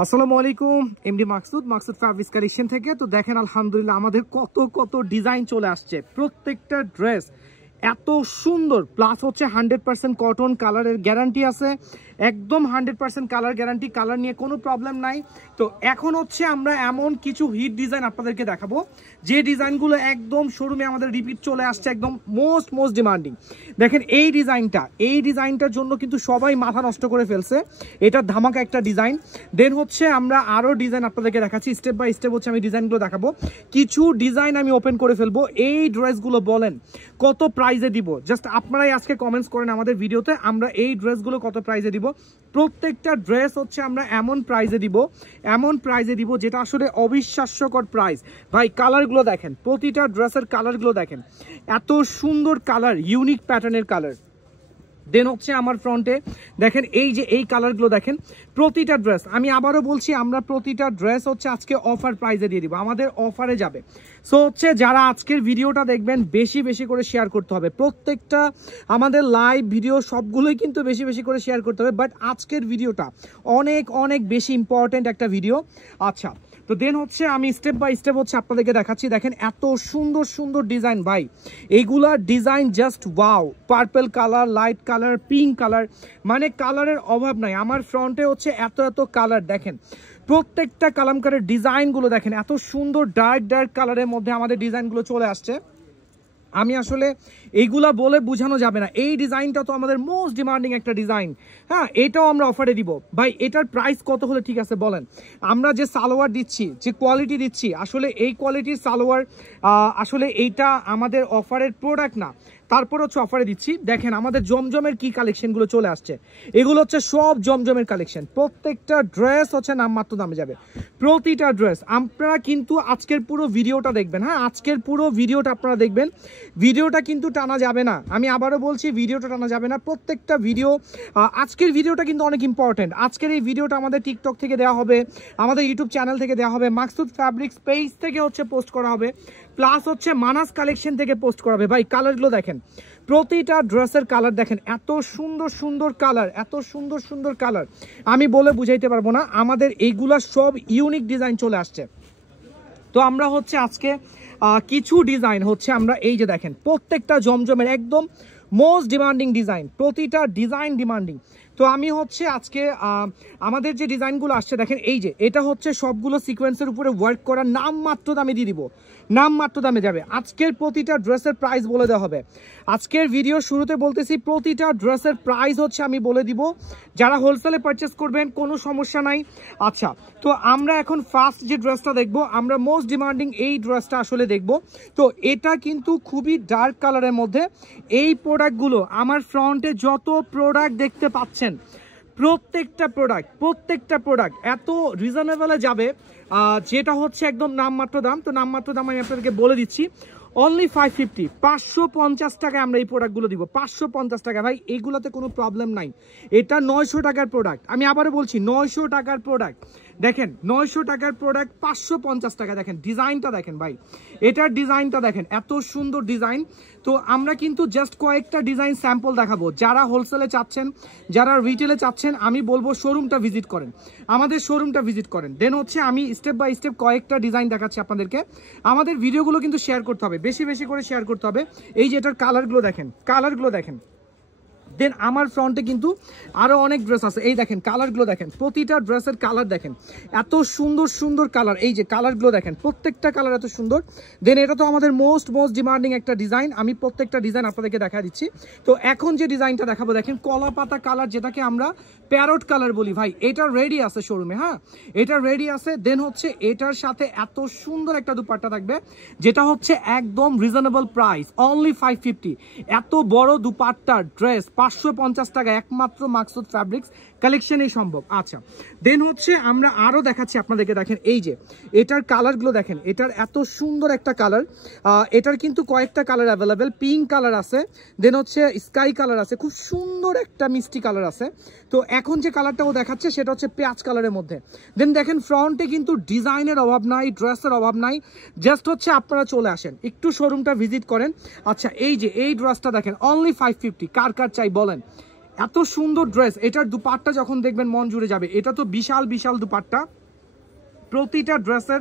আসসালামু আলাইকুম MD Maksud fabrics collection থেকে। তো দেখেন আলহামদুলিল্লাহ আমাদের কত কত ডিজাইন চলে আসছে। প্রত্যেকটা ড্রেস এত সুন্দর, প্লাস হচ্ছে 100% কটন, কালারের গ্যারান্টি আছে, একদম 100% কালার গ্যারান্টি, কালার নিয়ে কোনো প্রবলেম নাই। তো এখন হচ্ছে আমরা এমন কিছু হিট ডিজাইন আপনাদেরকে দেখাবো যে ডিজাইনগুলো একদম শোরুমে আমাদের রিপিট চলে আসছে, একদম মোস্ট ডিমান্ডিং। দেখেন এই ডিজাইনটার জন্য কিন্তু সবাই মাথা নষ্ট করে ফেলছে, এটা ধামাকা একটা ডিজাইন। দেন হচ্ছে আমরা আরও ডিজাইন আপনাদেরকে দেখাচ্ছি, স্টেপ বাই স্টেপ হচ্ছে আমি ডিজাইনগুলো দেখাবো। কিছু ডিজাইন আমি ওপেন করে ফেলবো। এই ড্রেসগুলো বলেন কত প্রাইজে দিব, জাস্ট আপনারাই আজকে কমেন্টস করেন আমাদের ভিডিওতে, আমরা এই ড্রেসগুলো কত প্রাইজে দিব। প্রত্যেকটা ড্রেস হচ্ছে আমরা এমন প্রাইজে দিব যেটা আসলে অবিশ্বাস্যকর প্রাইস। ভাই কালারগুলো দেখেন, প্রতিটা ড্রেসের কালারগুলো দেখেন, এত সুন্দর কালার, ইউনিক প্যাটার্নের কালার। দেন হচ্ছে আমার ফ্রন্টে দেখেন এই যে এই কালারগুলো দেখেন, প্রতিটা ড্রেস আমি আবারও বলছি, আমরা প্রতিটা ড্রেস হচ্ছে আজকে অফার প্রাইসে দিয়ে দিব, আমাদের অফারে যাবে। সো হচ্ছে যারা আজকের ভিডিওটা দেখবেন বেশি করে শেয়ার করতে হবে। প্রত্যেকটা আমাদের লাইভ ভিডিও সবগুলোই কিন্তু বেশি করে শেয়ার করতে হবে, বাট আজকের ভিডিওটা অনেক বেশি ইম্পর্টেন্ট একটা ভিডিও। আচ্ছা, তো দেন হচ্ছে আমি স্টেপ বাই স্টেপ হচ্ছে আপনাদেরকে দেখাচ্ছি। দেখেন এত সুন্দর ডিজাইন ভাই, এইগুলা design just wow. Purple colour, light colour, pink colour, মানে কালারের অভাব নাই। আমার ফ্রন্টে হচ্ছে এত কালার দেখেন, প্রত্যেকটা কালামকারের ডিজাইনগুলো দেখেন, এত সুন্দর ডার্ক কালারের মধ্যে আমাদের ডিজাইনগুলো চলে আসছে। আমি আসলে এইগুলা বলে বোঝানো যাবে না। এই ডিজাইনটা তো আমাদের মোস্ট ডিমান্ডিং একটা ডিজাইন, হ্যাঁ, এটাও আমরা অফারে দিব। ভাই এটার প্রাইস কত হলে ঠিক আছে বলেন? আমরা যে সালোয়ার দিচ্ছি, যে কোয়ালিটি দিচ্ছি, আসলে এই কোয়ালিটির সালোয়ার আসলে এইটা আমাদের অফারের প্রোডাক্ট না, তারপর হচ্ছে অফারে দিচ্ছি। দেখেন আমাদের জমজমের কি কালেকশনগুলো চলে আসছে, এগুলো হচ্ছে সব জমজমের কালেকশন। প্রত্যেকটা ড্রেস হচ্ছে নামমাত্র দামে যাবে, প্রতিটা ড্রেস। আপনারা কিন্তু আজকের পুরো ভিডিওটা দেখবেন, হ্যাঁ, আজকের পুরো ভিডিওটা আপনারা দেখবেন, ভিডিওটা কিন্তু টানা যাবে না। আমি আবারও বলছি, ভিডিওটা টানা যাবে না, প্রত্যেকটা ভিডিও। আজকের ভিডিওটা কিন্তু অনেক ইম্পর্টেন্ট। আজকের এই ভিডিওটা আমাদের টিকটক থেকে দেওয়া হবে, আমাদের ইউটিউব চ্যানেল থেকে দেওয়া হবে, মাকসুদ ফ্যাব্রিক্স পেজ থেকে হচ্ছে পোস্ট করা হবে, প্লাস হচ্ছে মানাস কালেকশন থেকে পোস্ট করা হবে। ভাই কালারগুলো দেখেন, প্রতিটা ড্রেসের কালার দেখেন, এত সুন্দর কালার, এত সুন্দর কালার, আমি বলে বুঝাইতে পারবো না। আমাদের এইগুলা সব ইউনিক ডিজাইন চলে আসছে। তো আমরা হচ্ছে আজকে কিছু ডিজাইন হচ্ছে আমরা এই যে দেখেন, প্রত্যেকটা জমজমের একদম মোস্ট ডিমান্ডিং ডিজাইন, প্রতিটা ডিজাইন ডিমান্ডিং। তো আমি হচ্ছে আজকে আমাদের যে ডিজাইনগুলো আসছে দেখেন, এই যে এটা হচ্ছে সবগুলো সিকোয়েন্সের উপরে ওয়ার্ক করা, নামমাত্র দামে দিয়ে দিব, নামমাত্র দামে যাবে। আজকের প্রতিটা ড্রেসের প্রাইস বলে দেওয়া হবে। আজকের ভিডিও শুরুতে বলতেছি, প্রতিটা ড্রেসের প্রাইস হচ্ছে আমি বলে দিব। যারা হোলসেলে পারচেস করবেন কোনো সমস্যা নাই। আচ্ছা, তো আমরা এখন ফার্স্ট যে ড্রেসটা দেখব, আমরা মোস্ট ডিমান্ডিং এই ড্রেসটা আসলে দেখব। তো এটা কিন্তু খুবই ডার্ক কালারের মধ্যে। এই প্রোডাক্টগুলো আমার ফ্রন্টে যত প্রোডাক্ট দেখতে পাচ্ছেন, প্রত্যেকটা প্রোডাক্ট এত রিজনেবলে যাবে, যেটা হচ্ছে একদম নামমাত্র দাম। তো নামমাত্র দাম আমি আপনাদেরকে বলে দিচ্ছি, অনলি 550, 550 টাকায় আমরা এই প্রোডাক্টগুলো দিব, 550 টাকা। ভাই এইগুলোতে কোনো প্রবলেম নাই, এটা 900 টাকার প্রোডাক্ট। আমি আবারও বলছি 900 টাকার প্রোডাক্ট। দেখেন 900 টাকার প্রোডাক্ট 550 টাকা। দেখেন ডিজাইনটা দেখেন ভাই, এটার ডিজাইনটা দেখেন, এত সুন্দর ডিজাইন। তো আমরা কিন্তু জাস্ট কয়েকটা ডিজাইন স্যাম্পল দেখাবো। যারা হোলসেলে চাচ্ছেন, যারা রিটেলে চাচ্ছেন, আমি বলবো শোরুমটা ভিজিট করেন, আমাদের শোরুমটা ভিজিট করেন। দেন হচ্ছে আমি স্টেপ বাই স্টেপ কয়েকটা ডিজাইন দেখাচ্ছি আপনাদেরকে। আমাদের ভিডিওগুলো কিন্তু শেয়ার করতে হবে, বেশি করে শেয়ার করতে হবে। এই যে এটার কালারগুলো দেখেন, দেন আমার ফ্রন্টে কিন্তু আরো অনেক ড্রেস আছে। এই দেখেন কালারগুলো দেখেন, প্রতিটা ড্রেসের কালার দেখেন, এত সুন্দর কালার। এই যে কালারগুলো দেখেন, প্রত্যেকটা কালার এত সুন্দর। দেন এটা তো আমাদের মোস্ট ডিমান্ডিং একটা ডিজাইন, আমি প্রত্যেকটা ডিজাইন আপনাদেরকে দেখা দিচ্ছি। তো এখন যে ডিজাইনটা দেখাবো দেখেন, কলা পাতা কালার, যেটাকে আমরা প্যারট কালার বলি। ভাই এটা রেডি আছে শোরুমে, হ্যাঁ, এটা রেডি আছে। দেন হচ্ছে এটার সাথে এত সুন্দর একটা দুপাট্টা থাকবে, যেটা হচ্ছে একদম রিজনেবল প্রাইস, অনলি 550। এত বড় দুপাট্টার ড্রেস 550 টাকা একমাত্র মাকসুদ ফ্যাব্রিক্স কালেকশনই সম্ভব। আচ্ছা, দেন হচ্ছে আমরা আরো দেখাচ্ছি আপনাদেরকে। দেখেন এই যে এটার কালারগুলো দেখেন, এটার এত সুন্দর একটা কালার। এটার কিন্তু কয়েকটা কালার অ্যাভেলেবেল, পিঙ্ক কালার আছে, দেন হচ্ছে স্কাই কালার আছে, খুব সুন্দর একটা মিষ্টি কালার আছে। তো এখন যে কালারটা ও দেখাচ্ছে সেটা হচ্ছে পেঁয়াজ কালারের মধ্যে। দেন দেখেন ফ্রন্টে কিন্তু ডিজাইনের অভাব নাই, ড্রেসের অভাব নাই, জাস্ট হচ্ছে আপনারা চলে আসেন, একটু শোরুমটা ভিজিট করেন। আচ্ছা, এই যে এই ড্রেসটা দেখেন, অনলি 550। কার চাই বলেন? এত সুন্দর ড্রেস, এটার দুপাট্টা যখন দেখবেন মন জুড়ে যাবে। এটা তো বিশাল বিশাল দুপাট্টা, প্রতিটা ড্রেসের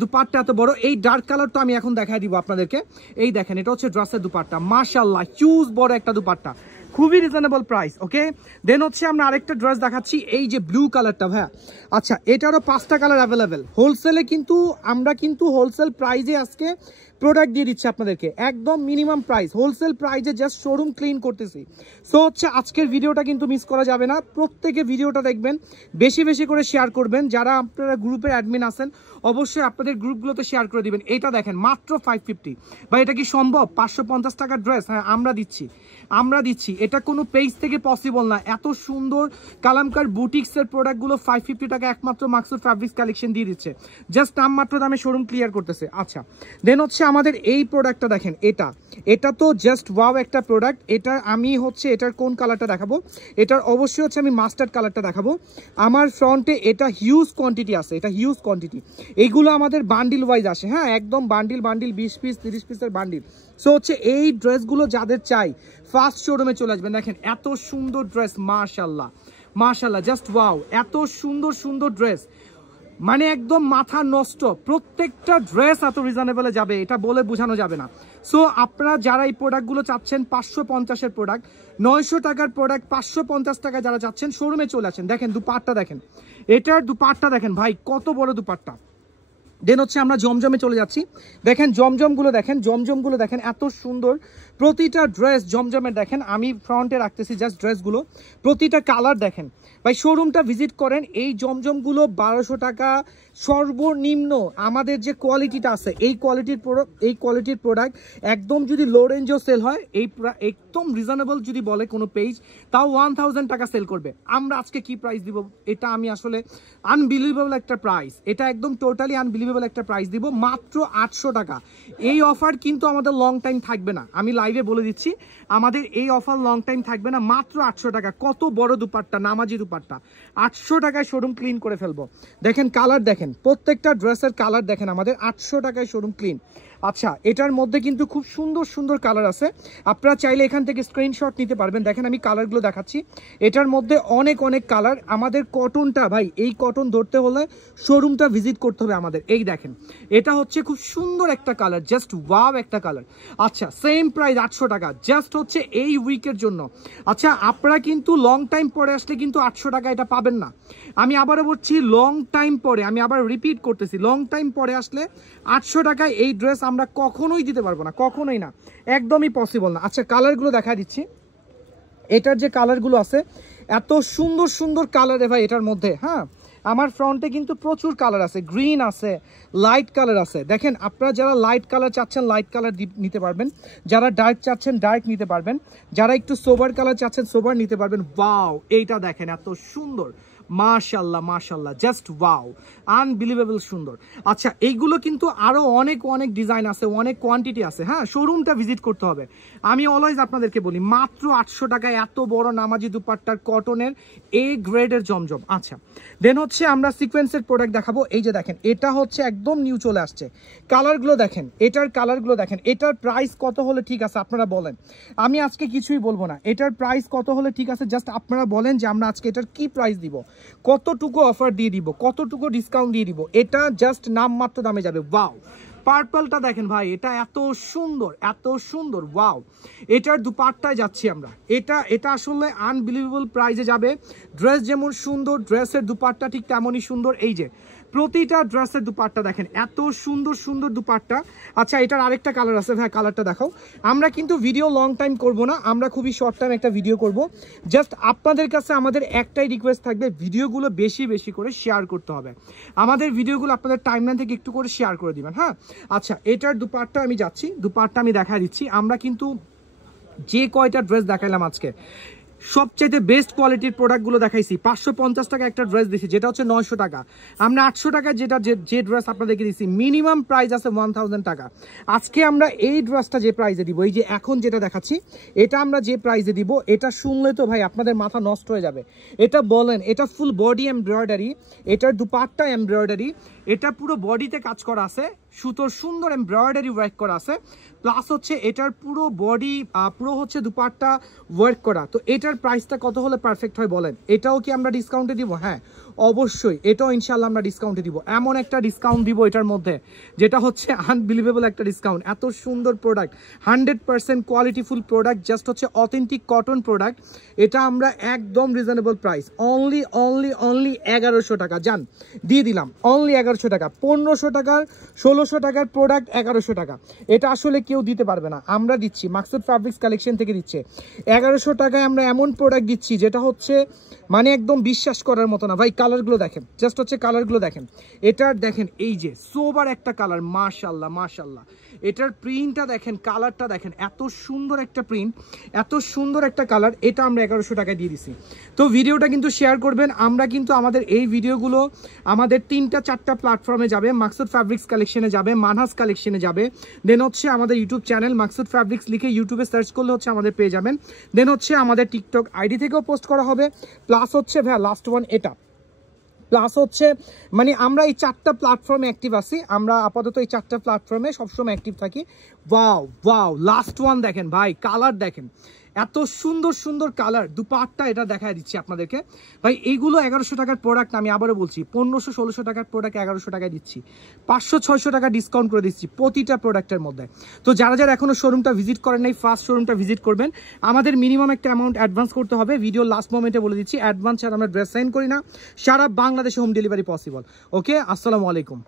দুপাট্টা এত বড়। এই ডার্ক কালার তো আমি এখন দেখাই দিব আপনাদেরকে। এই দেখেন, এটা হচ্ছে ড্রেসের দুপাট্টা, মাশাআল্লাহ হিউজ বড় একটা দুপাট্টা, খুবই রিজনেবল প্রাইস। ওকে, দেন হচ্ছে আমরা আরেকটা ড্রেস দেখাচ্ছি, এই যে ব্লু কালারটা ভাইয়া। আচ্ছা, এটারও 5টা কালার অ্যাভেলেবেল। হোলসেলে কিন্তু আমরা কিন্তু হোলসেল প্রাইজে আজকে প্রোডাক্ট দিয়ে দিচ্ছি আপনাদেরকে, একদম মিনিমাম প্রাইস, হোলসেল প্রাইজে জাস্ট শোরুম ক্লিন করতেছি। সো হচ্ছে আজকের ভিডিওটা কিন্তু মিস করা যাবে না, প্রত্যেকে ভিডিওটা দেখবেন, বেশি বেশি করে শেয়ার করবেন। যারা আপনারা গ্রুপের অ্যাডমিন আছেন অবশ্যই আপনাদের গ্রুপগুলোতে শেয়ার করে দিবেন। এটা দেখেন মাত্র 550, বা এটা কি সম্ভব? 550 টাকার ড্রেস, হ্যাঁ আমরা দিচ্ছি। এটা কোনো পেজ থেকে পসিবল না। এত সুন্দর কালামকার বুটিক্সের প্রোডাক্টগুলো 550 টাকা একমাত্র মাকসুদ ফ্যাব্রিক্স কালেকশন দিয়ে দিচ্ছে, জাস্ট নামমাত্র দামে শোরুম ক্লিয়ার করতেছে। আচ্ছা, দেন হচ্ছে আমাদের এই প্রোডাক্টটা দেখেন, এটা তো জাস্ট ওয়াও একটা প্রোডাক্ট। এটা আমি হচ্ছে এটার কোন কালারটা দেখাবো, এটার অবশ্যই হচ্ছে আমি মাস্টার্ড কালারটা দেখাবো। আমার ফ্রন্টে এটা হিউজ কোয়ান্টিটি আছে, এটা হিউজ কোয়ান্টিটি, এইগুলো আমাদের বান্ডিল ওয়াইজ আসে, হ্যাঁ একদম বান্ডিল 20 পিস 30 পিসের বান্ডিল। সো হচ্ছে এই ড্রেসগুলো যাদের চাই ফার্স্ট শোরুমে চলে আসবেন। দেখেন এত সুন্দর ড্রেস, মাশাআল্লাহ মাশাআল্লাহ, জাস্ট ওয়াও, এত সুন্দর সুন্দর ড্রেস, মানে একদম মাথা নষ্ট। প্রত্যেকটা ড্রেস এত রিজনেবলে যাবে এটা বলে বোঝানো যাবে না। সো আপনারা যারা এই প্রোডাক্টগুলো চাচ্ছেন 550-এর প্রোডাক্ট, 900 টাকার প্রোডাক্ট 550 টাকা যারা চাচ্ছেন শোরুমে চলে আসেন। দেখেন দুপাট্টা দেখেন, এটার দুপাট্টা দেখেন ভাই, কত বড় দুপাট্টা। দেন হচ্ছে আমরা জমজমে চলে যাচ্ছি। দেখেন জমজমগুলো দেখেন এত সুন্দর, প্রতিটা ড্রেস জমজমের। দেখেন আমি ফ্রন্টে রাখতেছি জাস্ট ড্রেসগুলো, প্রতিটা কালার দেখেন ভাই। শোরুমটা ভিজিট করেন। এই জমজমগুলো 1200 টাকা সর্বনিম্ন। আমাদের যে কোয়ালিটিটা আছে এই কোয়ালিটির প্রোডাক্ট একদম যদি লো রেঞ্জেও সেল হয়, এই একদম রিজনেবল যদি বলে কোনো পেজ, তাও 1000 টাকা সেল করবে। আমরা আজকে কি প্রাইস দিব, এটা আমি আসলে আনবিলিভেবল একটা প্রাইস, এটা একদম টোটালি আনবিলিভেবল একটা প্রাইস দিব, মাত্র 800 টাকা। এই অফার কিন্তু আমাদের লং টাইম থাকবে না, আমি লাইভে বলে দিচ্ছি, আমাদের এই অফার লং টাইম থাকবে না। মাত্র 800 টাকা, কত বড় দুপাট্টা, নামাজি দুপাট্টা, 800 টাকায় শোরুম ক্লিন করে ফেলবো। দেখেন কালার দেখেন, প্রত্যেকটা ড্রেসের কালার দেখেন, আমাদের 800 টাকায় শোরুম ক্লিন। আচ্ছা, এটার মধ্যে কিন্তু খুব সুন্দর সুন্দর কালার আছে, আপনারা চাইলে এখান থেকে স্ক্রিনশট নিতে পারবেন। দেখেন আমি কালারগুলো দেখাচ্ছি, এটার মধ্যে অনেক কালার। আমাদের কটনটা ভাই, এই কটন ধরতে হলে শোরুমটা ভিজিট করতে হবে আমাদের। এই দেখেন, এটা হচ্ছে খুব সুন্দর একটা কালার, জাস্ট ওয়াও একটা কালার। আচ্ছা, সেম প্রাইস 800 টাকা, জাস্ট হচ্ছে এই উইকের জন্য। আচ্ছা, আপনারা কিন্তু লং টাইম পরে আসলে কিন্তু 800 টাকা এটা পাবেন না। আমি আবারও বলছি, লং টাইম পরে, আমি আবার রিপিট করতেছি, লং টাইম পরে আসলে 800 টাকায় এই ড্রেস আমরা কখনোই দিতে পারবো না, কখনোই না, একদমই পসিবল না। আচ্ছা, কালারগুলো দেখা দিচ্ছি, এটার যে কালারগুলো আছে এত সুন্দর সুন্দর কালারে ভাই এটার মধ্যে। হ্যাঁ, আমার ফ্রন্টে কিন্তু প্রচুর কালার আছে, গ্রিন আছে, লাইট কালার আছে। দেখেন আপনারা যারা লাইট কালার চাচ্ছেন লাইট কালার নিতে পারবেন, যারা ডার্ক চাচ্ছেন ডার্ক নিতে পারবেন, যারা একটু সোবার কালার চাচ্ছেন সোবার নিতে পারবেন। ওয়াও, এইটা দেখেন এত সুন্দর, মাশাআল্লাহ মাশাআল্লাহ, জাস্ট ওয়াও, আনবিলিভেবল সুন্দর। আচ্ছা, এইগুলো কিন্তু আরো অনেক ডিজাইন আছে, অনেক কোয়ান্টিটি আছে। হ্যাঁ, শোরুমটা ভিজিট করতে হবে। আমি অলওয়েজ আপনাদেরকে বলি, মাত্র 800 টাকায় এত বড় নামাজি দুপাট্টার কটনের এ গ্রেডের জমজম। আচ্ছা, দেন হচ্ছে আমরা সিকোয়েন্সের প্রোডাক্ট দেখাবো। এই যে দেখেন, এটা হচ্ছে একদম নিউ চলে আসছে, কালারগুলো দেখেন, এটার কালারগুলো দেখেন। এটার প্রাইস কত হলে ঠিক আছে আপনারা বলেন, আমি আজকে কিছুই বলবো না। এটার প্রাইস কত হলে ঠিক আছে, জাস্ট আপনারা বলেন যে আমরা আজকে এটার কি প্রাইস দিব, কতটুকু অফার দিয়ে দিব, কতটুকু ডিসকাউন্ট দিয়ে দিব। এটা জাস্ট নামমাত্র দামে যাবে। ওয়াও, পার্পলটা দেখেন ভাই, এটা এত সুন্দর, ওয়াও। এটার দুপাট্টায় যাচ্ছি আমরা, এটা আসলে আনবিলিভেবল প্রাইসে যাবে। ড্রেস যেমন সুন্দর, ড্রেসের দুপাট্টা ঠিক তেমনই সুন্দর। এই যে প্রতিটা ড্রেসের দুপাট্টা দেখেন, এত সুন্দর সুন্দর দুপাট্টা। আচ্ছা, এটার আরেকটা কালার আছে ভাই, কালারটা দেখাও। আমরা কিন্তু ভিডিও লং টাইম করব না, আমরা খুবই শর্ট টাইম একটা ভিডিও করব। জাস্ট আপনাদের কাছে আমাদের একটাই রিকোয়েস্ট থাকবে, ভিডিওগুলো বেশি বেশি করে শেয়ার করতে হবে। আমাদের ভিডিওগুলো আপনাদের টাইমলাইন থেকে একটু করে শেয়ার করে দিবেন। হ্যাঁ, আচ্ছা, এটার দুপাট্টা আমি যাচ্ছি, দুপাট্টা আমি দেখা দিচ্ছি। আমরা কিন্তু যে কয়টা ড্রেস দেখাইলাম আজকে, সবচাইতে বেস্ট কোয়ালিটির প্রোডাক্টগুলো দেখাইছি। 550 টাকা একটা ড্রেস দিছি, যেটা হচ্ছে 900 টাকা। আমরা 800 টাকায় যে ড্রেস আপনাদেরকে দিচ্ছি, মিনিমাম প্রাইস আছে 1000 টাকা। আজকে আমরা এই ড্রেসটা যে প্রাইসে দিব, এই যে এখন যেটা দেখাচ্ছি, এটা আমরা যে প্রাইসে দিব, এটা শুনলে তো ভাই আপনাদের মাথা নষ্ট হয়ে যাবে। এটা বলেন, এটা ফুল বডি এমব্রয়ডারি, এটার দুপাট্টা এমব্রয়ডারি, এটা পুরো বডিতে কাজ করা আছে। সুতোর সুন্দর এমব্রয়ডারি ওয়ার্ক করা আছে, প্লাস হচ্ছে এটার পুরো বডি পুরো হচ্ছে দুপাট্টা ওয়ার্ক করা। তো এটার প্রাইসটা কত হলে পারফেক্ট হয় বলেন? এটাও কি আমরা ডিসকাউন্টে দিব? হ্যাঁ অবশ্যই, এটাও ইনশাল্লাহ আমরা ডিসকাউন্টে দিব। এমন একটা ডিসকাউন্ট দিব এটার মধ্যে যেটা হচ্ছে আনবিলিভেবল একটা ডিসকাউন্ট। এত সুন্দর প্রোডাক্ট, 100% কোয়ালিটিফুল প্রোডাক্ট, জাস্ট হচ্ছে অথেন্টিক কটন প্রোডাক্ট। এটা আমরা একদম রিজনেবল প্রাইস, অনলি 1100 টাকা যান দিয়ে দিলাম, অনলি 1100 টাকা। 1500 টাকার 1600 টাকার প্রোডাক্ট 1100 টাকা, এটা আসলে কেউ দিতে পারবে না, আমরা দিচ্ছি। মাকসুদ ফ্যাব্রিক্স কালেকশন থেকে দিচ্ছে 1100 টাকায় আমরা এমন প্রোডাক্ট দিচ্ছি যেটা হচ্ছে মানে একদম বিশ্বাস করার মতো না ভাই। কালারগুলো দেখেন, জাস্ট হচ্ছে কালারগুলো দেখেন, এটার দেখেন এই যে সোবার একটা কালার, মাশাআল্লাহ মাশাআল্লাহ। এটার প্রিন্টটা দেখেন, কালারটা দেখেন, এত সুন্দর একটা প্রিন্ট, এত সুন্দর একটা কালার, এটা আমরা 1100 টাকায় দিয়ে দিছি। তো ভিডিওটা কিন্তু শেয়ার করবেন। আমরা কিন্তু আমাদের এই ভিডিওগুলো আমাদের 3-4টা প্ল্যাটফর্মে যাবে, মাকসুদ ফ্যাব্রিক্স কালেকশনে যাবে, মানহাস কালেকশনে যাবে, দেন হচ্ছে আমাদের ইউটিউব চ্যানেল মাকসুদ ফ্যাব্রিক্স লিখে ইউটিউবে সার্চ করলে হচ্ছে আমাদের পেয়ে যাবেন, দেন হচ্ছে আমাদের টিকটক আইডি থেকেও পোস্ট করা হবে, প্লাস হচ্ছে ভাইয়া লাস্ট ওয়ান এটা, প্লাস হচ্ছে মানে আমরা এই 4টা প্ল্যাটফর্মে অ্যাক্টিভ আছি, আমরা আপাতত এই 4টা প্ল্যাটফর্মে সবসময় অ্যাক্টিভ থাকি। ওয়াও ওয়াও, লাস্ট ওয়ান দেখেন ভাই, কালার দেখেন, এত সুন্দর সুন্দর কালার, দুপাট্টা এটা দেখায় দিচ্ছি আপনাদেরকে ভাই। এইগুলো 1100 টাকার প্রোডাক্ট, আমি আবারও বলছি 1500-1600 টাকার প্রোডাক্ট 1100 টাকায় দিচ্ছি, 500-600 টাকা ডিসকাউন্ট করে দিচ্ছি প্রতিটা প্রোডাক্টের মধ্যে। তো যারা যারা এখনো শোরুমটা ভিজিট করেন নাই, ফার্স্ট শোরুমটা ভিজিট করবেন। আমাদের মিনিমাম একটা অ্যামাউন্ট অ্যাডভান্স করতে হবে, ভিডিও লাস্ট মোমেন্টে বলে দিচ্ছি, অ্যাডভান্স ছাড়া আমরা ড্রেস সাইন করি না, সারা বাংলাদেশে হোম ডেলিভারি পসিবল। ওকে, আসসালামু আলাইকুম।